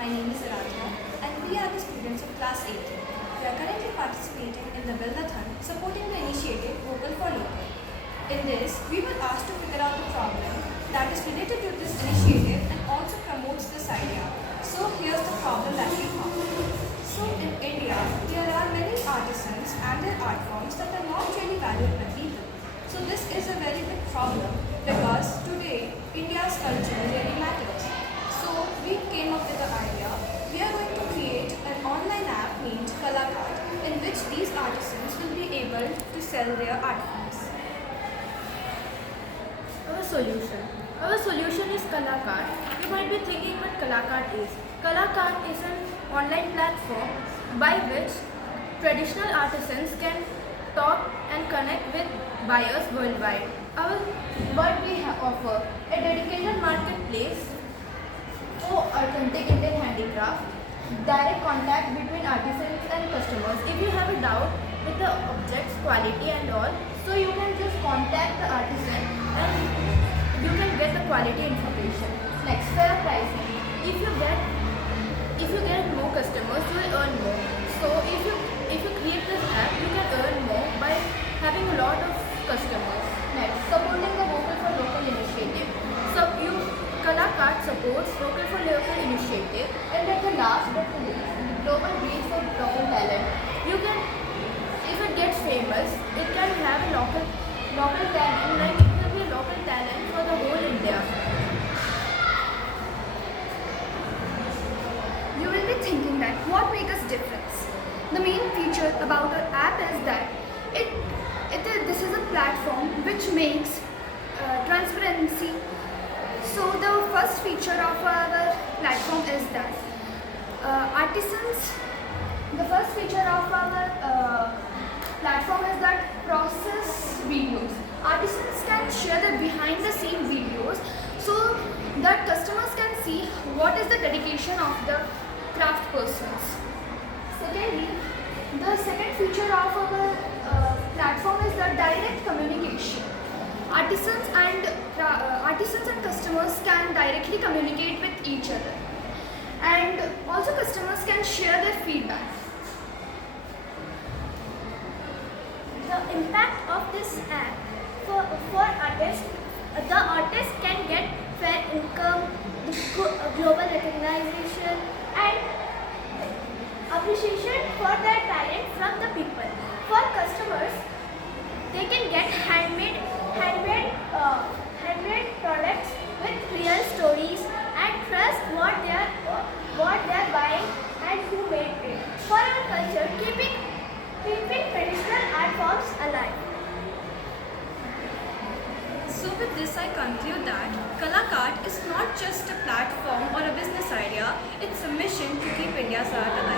My name is Aradhya and we are the students of class 8. We are currently participating in the Buildathon supporting the initiative Vocal for Local. In this, we were asked to figure out the problem that is related to this initiative and also promotes this idea. So here's the problem that we found. So in India, there are many artisans and their art forms that are not really valued by people. So this is a very big problem because today India's culture really matters. So we came up with the idea. We are going to create an online app named Kalakart in which these artisans will be able to sell their art forms. Our solution is Kalakart. You might be thinking what Kalakart is. Kalakart is an online platform by which traditional artisans can talk and connect with buyers worldwide. What we offer a dedicated marketplace for authentic Indian handicraft, direct contact between artisans and customers. If you have a doubt with the object's quality and all, so you can just contact the artisan and you can get the quality information. Next, fair pricing. If you get more customers, you will earn more. So if you create this app, you can earn more by having a lot of customers. Next, supporting the Vocal for Local initiative. Kalakart supports Vocal for Local initiative, and at the last but the least, global reach for local talent. You can, if it gets famous, it can have a local talent, like it will be a local talent for the whole India. You will be thinking that what makes us difference? The main feature about our app is that this is a platform which makes transparency. So the first feature of our platform is that the first feature of our platform is that process videos. Artisans can share their behind the scene videos so that customers can see what is the dedication of the craft persons. Secondly, the second feature of our platform is the direct communication. Artisans and customers can directly communicate with each other, and also customers can share their feedback. The impact of this app for artists, the artist can get fair income, global recognition and appreciation for their talent from the people. For customers, they can get handmade products with real stories and trust what they are buying and who made it. For our culture, keeping traditional art forms alive. So with this I conclude that Kalakart is not just a platform or a business idea, it's a mission to keep India's art alive.